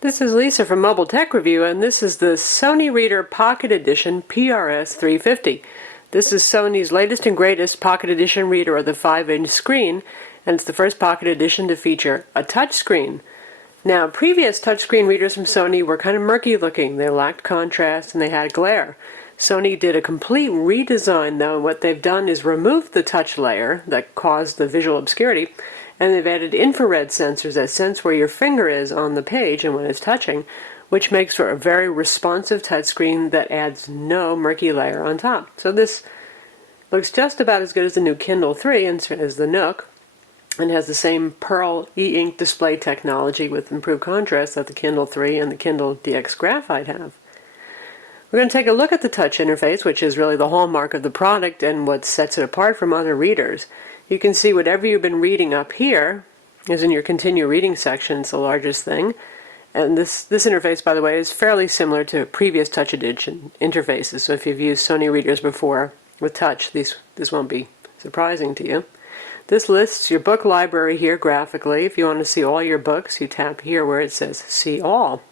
This is Lisa from Mobile Tech Review, and this is the Sony Reader Pocket Edition PRS-350. This is Sony's latest and greatest Pocket Edition reader of the 5-inch screen, and it's the first Pocket Edition to feature a touchscreen. Now, previous touchscreen readers from Sony were kind of murky looking. They lacked contrast and they had glare. Sony did a complete redesign, though, and what they've done is removed the touch layer that caused the visual obscurity, and they've added infrared sensors that sense where your finger is on the page and when it's touching, which makes for a very responsive touchscreen that adds no murky layer on top. So this looks just about as good as the new Kindle 3 and as the Nook, and has the same Pearl e-ink display technology with improved contrast that the Kindle 3 and the Kindle DX Graphite have. We're going to take a look at the touch interface, which is really the hallmark of the product and what sets it apart from other readers. You can see whatever you've been reading up here is in your continue reading section. It's the largest thing. And this interface, by the way, is fairly similar to previous Touch Edition interfaces. So if you've used Sony readers before with touch, this won't be surprising to you. This lists your book library here graphically. If you want to see all your books, you tap here where it says See All.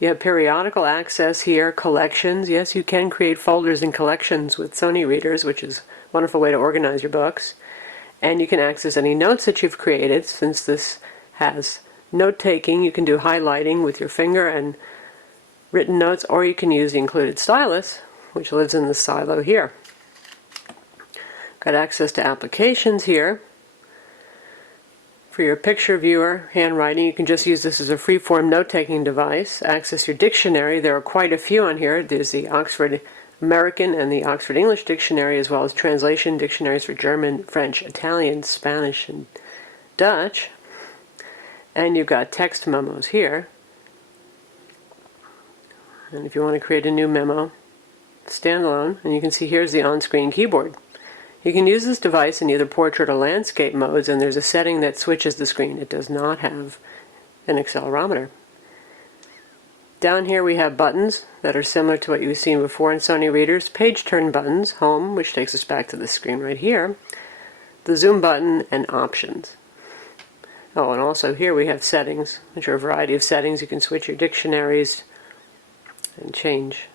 You have periodical access here, collections. Yes, you can create folders and collections with Sony readers, which is a wonderful way to organize your books. And you can access any notes that you've created. Since this has note-taking, you can do highlighting with your finger and written notes, or you can use the included stylus, which lives in the silo here. Got access to applications here. For your picture viewer, handwriting, you can just use this as a free-form note-taking device. Access your dictionary. There are quite a few on here. There's the Oxford American and the Oxford English Dictionary, as well as translation dictionaries for German, French, Italian, Spanish, and Dutch. And you've got text memos here. And if you want to create a new memo, standalone, and you can see here's the on-screen keyboard. You can use this device in either portrait or landscape modes, and there's a setting that switches the screen. It does not have an accelerometer. Down here we have buttons that are similar to what you've seen before in Sony readers. Page turn buttons, home, which takes us back to the screen right here, the zoom button, and options. Oh, and also here we have settings, which are a variety of settings. You can switch your dictionaries and change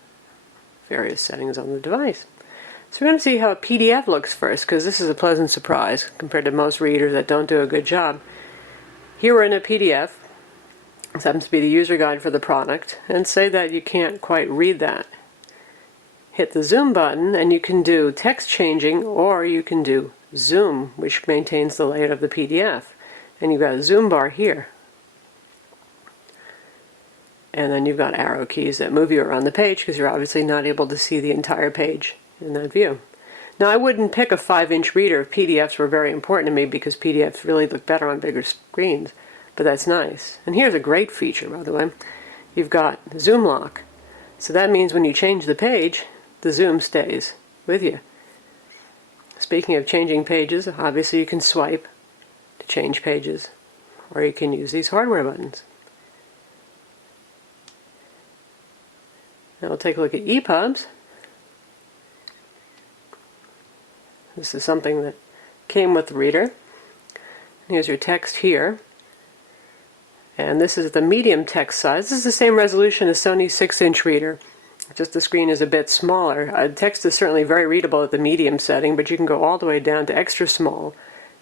various settings on the device. So we're going to see how a PDF looks first, because this is a pleasant surprise compared to most readers that don't do a good job. Here we're in a PDF. This happens to be the user guide for the product, and say that you can't quite read that. Hit the zoom button and you can do text changing, or you can do zoom, which maintains the layout of the PDF. And you've got a zoom bar here. And then you've got arrow keys that move you around the page, because you're obviously not able to see the entire page in that view. Now, I wouldn't pick a 5-inch reader if PDFs were very important to me, because PDFs really look better on bigger screens. But that's nice. And here's a great feature, by the way. You've got zoom lock. So that means when you change the page, the zoom stays with you. Speaking of changing pages, obviously you can swipe to change pages, or you can use these hardware buttons. Now we'll take a look at ePUBs. This is something that came with the reader. Here's your text here. And this is the medium text size. This is the same resolution as Sony's 6-inch reader, just the screen is a bit smaller. Text is certainly very readable at the medium setting, but you can go all the way down to extra small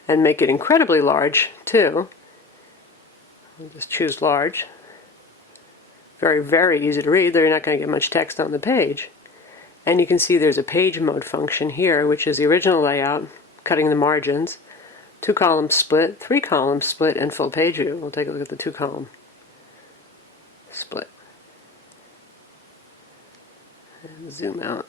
and make it incredibly large too. I'll just choose large. Very, very easy to read, though you're not going to get much text on the page. And you can see there's a page mode function here, which is the original layout, cutting the margins. 2-column split, 3-column split, and full page view. We'll take a look at the 2-column split. And zoom out.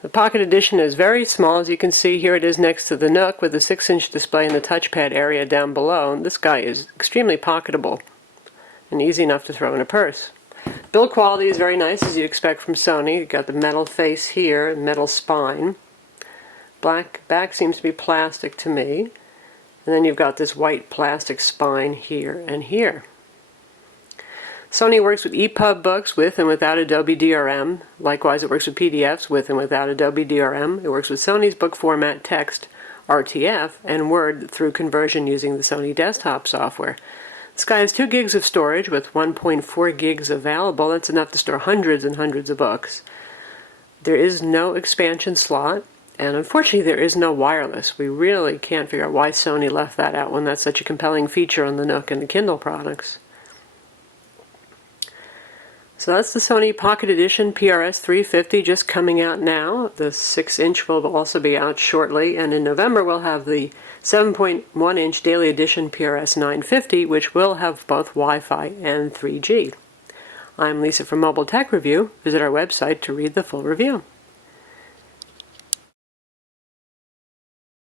The Pocket Edition is very small. As you can see, here it is next to the Nook with the 6-inch display and the touchpad area down below. And this guy is extremely pocketable and easy enough to throw in a purse. Build quality is very nice, as you'd expect from Sony. You've got the metal face here, metal spine. Black back seems to be plastic to me. And then you've got this white plastic spine here and here. Sony works with ePUB books with and without Adobe DRM. Likewise, it works with PDFs with and without Adobe DRM. It works with Sony's book format text, RTF, and Word through conversion using the Sony desktop software. This guy has 2 gigs of storage with 1.4 gigs available. That's enough to store hundreds and hundreds of books. There is no expansion slot, and unfortunately there is no wireless. We really can't figure out why Sony left that out when that's such a compelling feature on the Nook and the Kindle products. So that's the Sony Pocket Edition PRS-350 just coming out now. The 6-inch will also be out shortly, and in November we'll have the 7.1-inch Daily Edition PRS-950, which will have both Wi-Fi and 3G. I'm Lisa from Mobile Tech Review. Visit our website to read the full review.